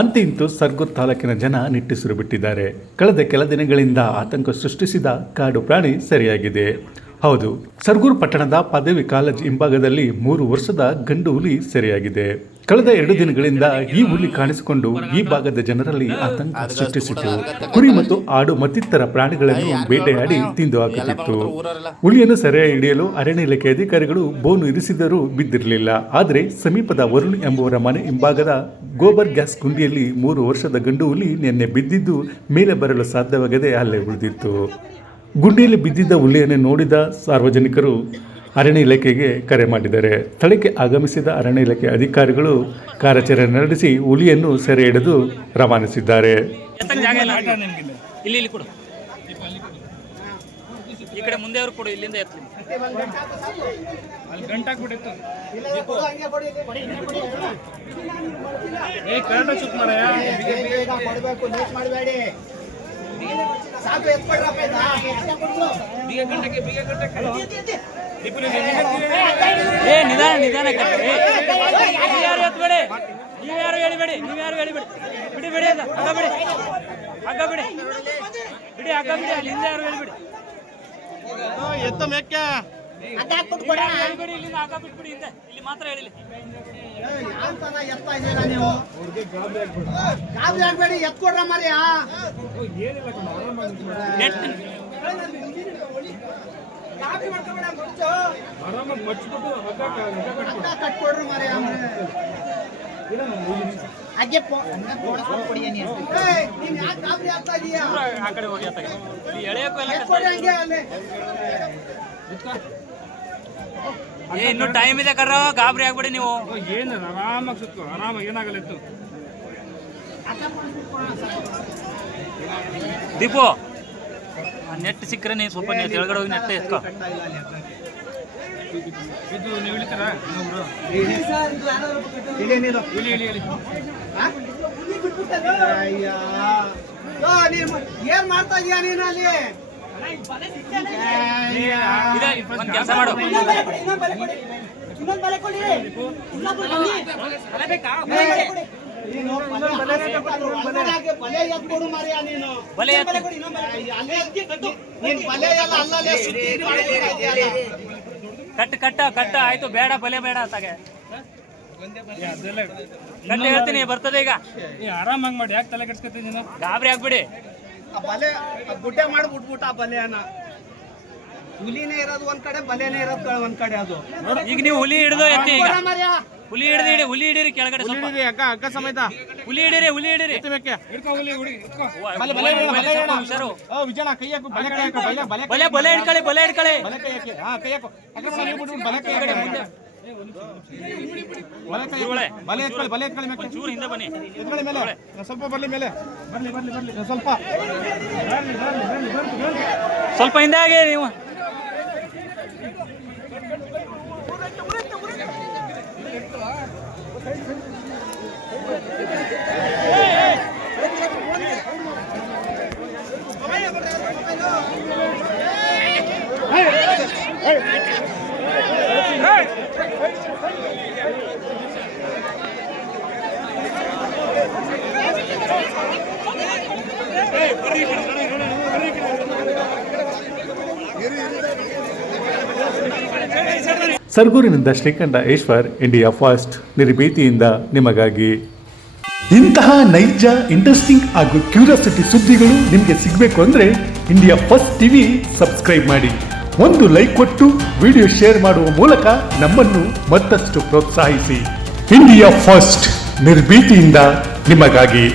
ಅಂತೂ ಇಂತೂ ಸರ್ಗೂರು ತಾಲೂಕಿನ ಜನ ನಿಟ್ಟುಸಿರು ಬಿಟ್ಟಿದ್ದಾರೆ. ಕಳೆದ ಕೆಲ ದಿನಗಳಿಂದ ಆತಂಕ ಸೃಷ್ಟಿಸಿದ ಕಾಡು ಪ್ರಾಣಿ ಸರಿಯಾಗಿದೆ. ಹೌದು, ಸರ್ಗೂರು ಪಟ್ಟಣದ ಪದವಿ ಕಾಲೇಜ್ ಹಿಂಭಾಗದಲ್ಲಿ 3 ವರ್ಷದ ಗಂಡು ಹುಲಿ ಸೆರೆಯಾಗಿದೆ. ಕಳೆದ 2 ದಿನಗಳಿಂದ ಈ ಹುಲಿ ಕಾಣಿಸಿಕೊಂಡು ಈ ಭಾಗದ ಜನರಲ್ಲಿ ಆತಂಕ ಸೃಷ್ಟಿಸಿತು. ಕುರಿ ಮತ್ತು ಆಡು ಮತ್ತಿತರ ಪ್ರಾಣಿಗಳನ್ನು ಬೇಟೆಯಾಡಿ ತಿಂದು ಹಾಕುತ್ತಿತ್ತು. ಹುಲಿಯನ್ನು ಸೆರೆ ಹಿಡಿಯಲು ಅರಣ್ಯ ಇಲಾಖೆ ಅಧಿಕಾರಿಗಳು ಬೋನು ಇರಿಸಿದರೂ ಬಿದ್ದಿರಲಿಲ್ಲ. ಆದರೆ ಸಮೀಪದ ವರುಣ್ ಎಂಬುವರ ಮನೆ ಹಿಂಭಾಗದ ಗೋಬರ್ ಗ್ಯಾಸ್ ಗುಂಡಿಯಲ್ಲಿ 3 ವರ್ಷದ ಗಂಡು ಹುಲಿ ನಿನ್ನೆ ಬಿದ್ದಿದ್ದು ಮೇಲೆ ಬರಲು ಸಾಧ್ಯವಾಗದೆ ಅಲ್ಲೇ ಉಳಿದಿತ್ತು. ಗುಂಡಿಯಲ್ಲಿ ಬಿದ್ದಿದ್ದ ಹುಲಿಯನ್ನು ನೋಡಿದ ಸಾರ್ವಜನಿಕರು ಅರಣ್ಯ ಇಲಾಖೆಗೆ ಕರೆ ಮಾಡಿದ್ದಾರೆ. ಸ್ಥಳಕ್ಕೆ ಆಗಮಿಸಿದ ಅರಣ್ಯ ಇಲಾಖೆ ಅಧಿಕಾರಿಗಳು ಕಾರ್ಯಾಚರಣೆ ನಡೆಸಿ ಹುಲಿಯನ್ನು ಸೆರೆ ಹಿಡಿದು ರವಾನಿಸಿದ್ದಾರೆ. ನಿಧಾನ ನೀವ್ಯಾರು ಹೇಳಿಬೇಡಿ ಬಿಡಿ ಬಿಡಿ ಹಗ್ಗ ಬಿಡಿ ಅಲ್ಲಿಂದ ಯಾರು ಹೇಳಿಬಿಡಿ. ಎತ್ತ ಮೇಕ್ಕೆ ಹೇಳಿಬಿಡಿ, ಇಲ್ಲಿಂದ ಹಗ್ಗ ಬಿಟ್ಬಿಡಿ. ಇಲ್ಲಿ ಮಾತ್ರ ಹೇಳಿಲ್ಲ. ಎತ್ಕೊಡ್ರ ಮಾರ್ಯ ಕಟ್ಕೊಡ್ರು ಮಾರ್ಯ ಇನ್ನು ಟೈಮ್ ಇದೆ ಕರ್ರ, ಗಾಬರಿ ಆಗ್ಬೇಡಿ ನೀವು. ಏನು ಆರಾಮಾಗಿ ಸುತ್ತು, ಆರಾಮಾಗಿ ಏನಾಗಲ್ಲ ಇತ್ತು. ದೀಪು ನೆಟ್ ಸಿಕ್ಕರೆ ನೀವು ಸ್ವಲ್ಪ ಕೆಳಗಡೆ ಹೋಗಿ ನೆಟ್ ಎತ್ಕೋ. ಇದು ನೀವು ಇಳಿತಾರ ಏನ್ ಮಾಡ್ತಾ ಇದೀಯ ನೀನು ಅಲ್ಲಿ? ಒಂದ್ ಕೆಲಸ ಮಾಡು, ಕಟ್ಟ ಆಯ್ತು. ಬೇಡ ಬಲೆ ಬೇಡ ಅತ್ತಾಗೆ ಗಂಟೆ ಹೇಳ್ತೀನಿ, ಬರ್ತದೆ ಈಗ. ಆರಾಮಾಗಿ ಮಾಡಿ, ಯಾಕೆ ತಲೆ ಕೆಡ್ಸ್ಕೊತೀನಿ ನೀನು? ಗಾಬರಿ ಆಗ್ಬಿಡಿ. ಬಲೆ ಗುಡ್ಡೆ ಮಾಡಿ ಬಿಟ್ಬಿಟ್ಟ ಆ ಬಲೆಯನ್ನ. ಹುಲಿನೇ ಇರೋದು ಒಂದ್ ಕಡೆ, ಬಲೆನೇ ಇರೋದು ಒಂದ್ ಕಡೆ. ಅದು ಈಗ ನೀವು ಹುಲಿ ಹಿಡಿದು ಎತ್ತಿ, ಈಗ ಹುಲಿ ಹಿಡೀರಿ ಕೆಳಗಡೆ ಸ್ವಲ್ಪ. ಅಕ್ಕ ಸಮೇತ ಹುಲಿ ಹಿಡೀರಿ ಹುಷಾರು. ವಿಜಯಣ್ಣ ಕೈ ಹಾಕು, ಬಲೆ ಹಿಡ್ಕೊಳ್ಳಿ. ಚೂರು ಹಿಂದೆ ಬನ್ನಿ, ಸ್ವಲ್ಪ ಬರ್ಲಿ ಮೇಲೆ, ಸ್ವಲ್ಪ ಹಿಂದೆ ಆಗಿ ನೀವು. ಸರ್ಗೂರಿನಿಂದ ಶ್ರೀಕಂಠ ಈಶ್ವರ್, ಇಂಡಿಯಾ ಫಸ್ಟ್, ನಿರ್ಭೀತಿಯಿಂದ ನಿಮಗಾಗಿ. ಇಂತಹ ನೈಜ, ಇಂಟ್ರೆಸ್ಟಿಂಗ್ ಹಾಗೂ ಕ್ಯೂರಿಯಾಸಿಟಿ ಸುದ್ದಿಗಳು ನಿಮಗೆ ಸಿಗಬೇಕು ಅಂದರೆ ಇಂಡಿಯಾ ಫಸ್ಟ್ ಟಿವಿ ಸಬ್ಸ್ಕ್ರೈಬ್ ಮಾಡಿ. ಒಂದು ಲೈಕ್ ಕೊಟ್ಟು ವಿಡಿಯೋ ಶೇರ್ ಮಾಡುವ ಮೂಲಕ ನಮ್ಮನ್ನು ಮತ್ತಷ್ಟು ಪ್ರೋತ್ಸಾಹಿಸಿ. ಇಂಡಿಯಾ ಫಸ್ಟ್, ನಿರ್ಭೀತಿಯಿಂದ ನಿಮಗಾಗಿ.